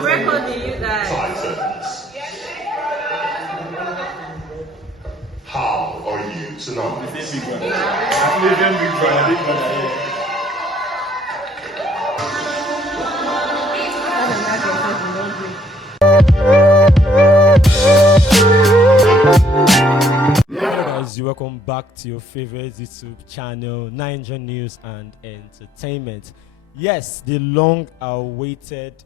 I'm recording you guys. Titans. How are you tonight? Hello guys, welcome back to your favorite YouTube channel, NAIJA News and Entertainment. Yes, the long-awaited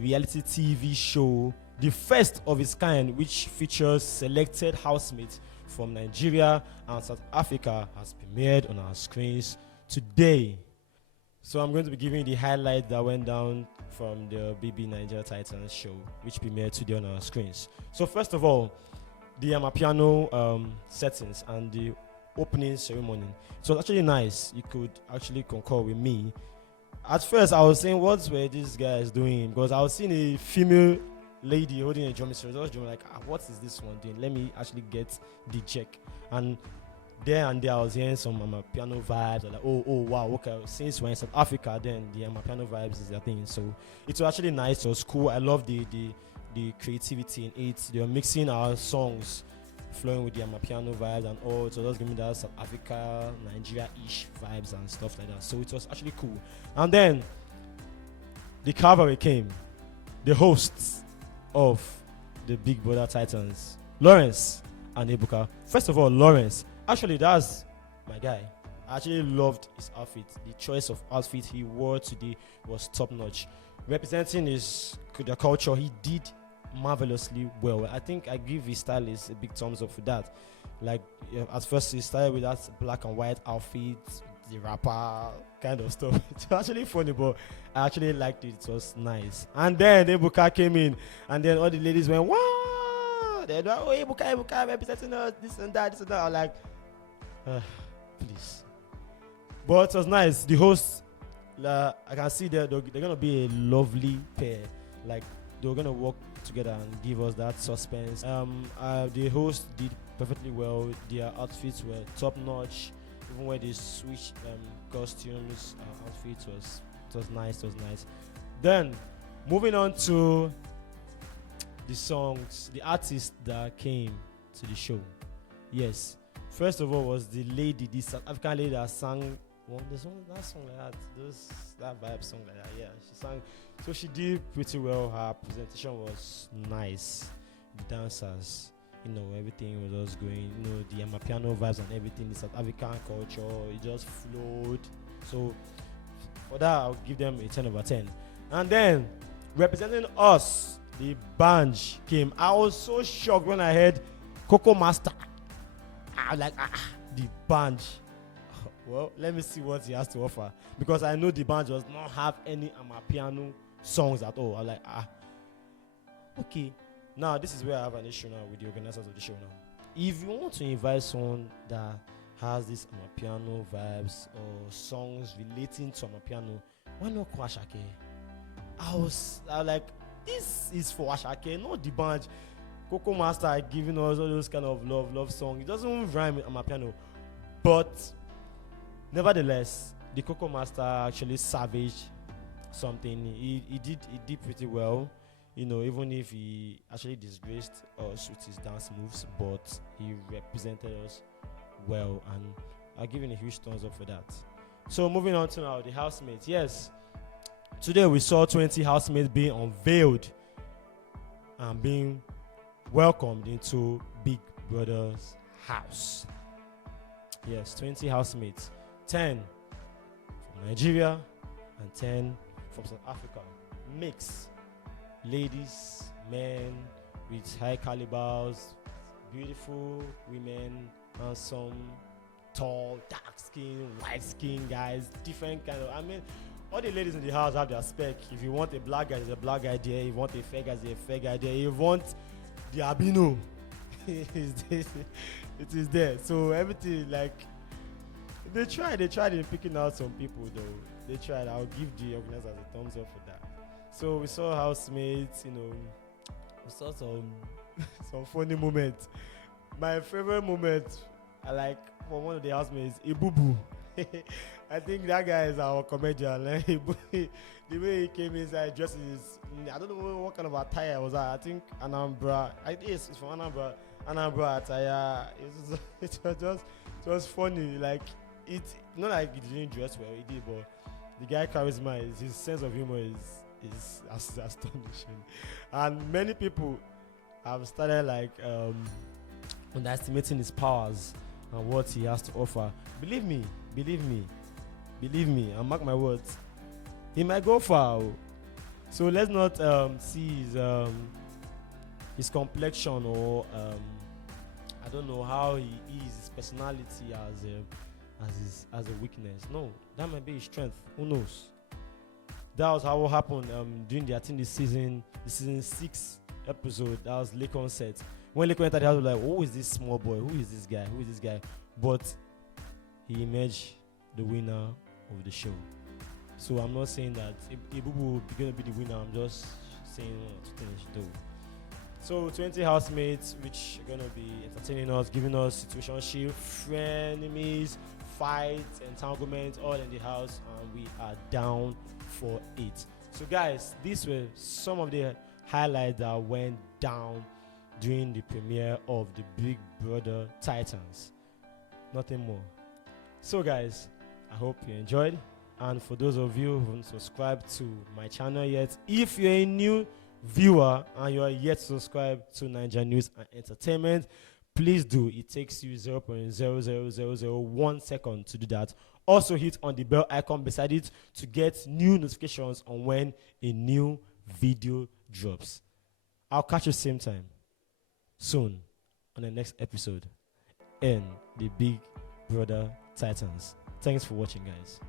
reality TV show, the first of its kind, which features selected housemates from Nigeria and South Africa, has premiered on our screens today. So I'm going to be giving you the highlight that went down from the bbtitans show, which premiered today on our screens. So first of all, the Amapiano settings and the opening ceremony. So it's actually nice. You could actually concur with me. At first, I was saying, what were these guys doing? Because I was seeing a female lady holding a drum instrument. I was like, what is this one doing? Let me actually get the check. And there I was hearing some Amapiano vibes. I was like, oh wow, okay. Since we're in South Africa, then the Amapiano vibes is their thing. So it was actually nice. It was cool. I love the creativity in it. They were mixing our songs, flowing with the Amapiano vibes and all. So just giving that South Africa, Nigeria-ish vibes and stuff like that. So it was actually cool. And then the cavalry came. The hosts of the Big Brother Titans, Lawrence and Ebuka. First of all, Lawrence. Actually, that's my guy. I actually loved his outfit. The choice of outfit he wore today was top-notch. Representing the culture, he did marvelously well. I think I give his stylist a big thumbs up for that. Like at first he started with that black and white outfit, the rapper kind of stuff. It's actually funny, but I actually liked it. It was nice. And then Ebuka came in, and then all the ladies went, wow! They're like, oh, Ebuka representing us, this and that. I was like, please. But it was nice. The hosts, I can see they're gonna be a lovely pair. Like they were gonna work together and give us that suspense. The host did perfectly well. Their outfits were top notch. Even when they switched costumes, outfits was nice. It was nice. Then moving on to the songs, the artists that came to the show. Yes, first of all was the South African lady that sang that song like that, that vibe song like that. Yeah, she sang. So she did pretty well. Her presentation was nice. The dancers, everything was just going. The Amapiano vibes and everything. The South African culture, it just flowed. So for that, I'll give them a 10 over 10. And then representing us, the band came. I was so shocked when I heard Coco Master. I was like, the band. Well, let me see what he has to offer, because I know the band does not have any Amapiano songs at all. I'm like, okay. Now this is where I have an issue now with the organizers of the show now. If you want to invite someone that has these Amapiano vibes or songs relating to Amapiano, why not call Ashake? I was like, this is for Ashake, not the band. Coco Master giving us all those kind of love songs. It doesn't rhyme with Amapiano, but nevertheless, the Coco Master actually savaged something. He did pretty well, even if he actually disgraced us with his dance moves, but he represented us well, and I'll give him a huge thumbs up for that. So moving on to now the housemates. Yes, today we saw 20 housemates being unveiled and being welcomed into Big Brother's house. Yes, 20 housemates. 10 from Nigeria and 10 from South Africa. Mix. Ladies, men with high calibers, beautiful women, handsome, tall, dark skin, white skin guys, different kind of. All the ladies in the house have their spec. If you want a black guy, there's a black guy there. If you want a fair guy, there's a fair guy there. If you want the albino, it is there. So everything, like, they tried in picking out some people though. They tried. I'll give the organizers a thumbs up for that. So we saw housemates, we saw some funny moments. My favorite moment, I like, for one of the housemates, Ibubu. I think that guy is our comedian. The way he came inside, dressed in his, I don't know what kind of attire was that. I think Anambra. It's from Anambra. Anambra attire. It was funny. Like it, not like he didn't dress well. He did, but the guy charisma is his sense of humor is astonishing, and many people have started like underestimating his powers and what he has to offer. Believe me, and mark my words, he might go far. So let's not see his complexion or I don't know how he is, his personality as a weakness. No, that might be his strength. Who knows? That was how it happened during the, I think, the season 6 episode. That was Lakon set. When Lakon entered the house, like, who is this small boy? Who is this guy? But he emerged the winner of the show. So I'm not saying that Ibubu will be going to be the winner. I'm just saying what things do. So 20 housemates, which are going to be entertaining us, giving us situationship, frenemies, fights, entanglements, all in the house, and we are down for it. So guys, these were some of the highlights that went down during the premiere of the Big Brother Titans. Nothing more. So guys, I hope you enjoyed, and for those of you who haven't subscribed to my channel yet, if you're a new viewer and you are yet to subscribe to NAIJA News and Entertainment, please do. It takes you 0.00001 second to do that. Also hit on the bell icon beside it to get new notifications on when a new video drops. I'll catch you same time soon on the next episode in the Big Brother Titans. Thanks for watching, guys.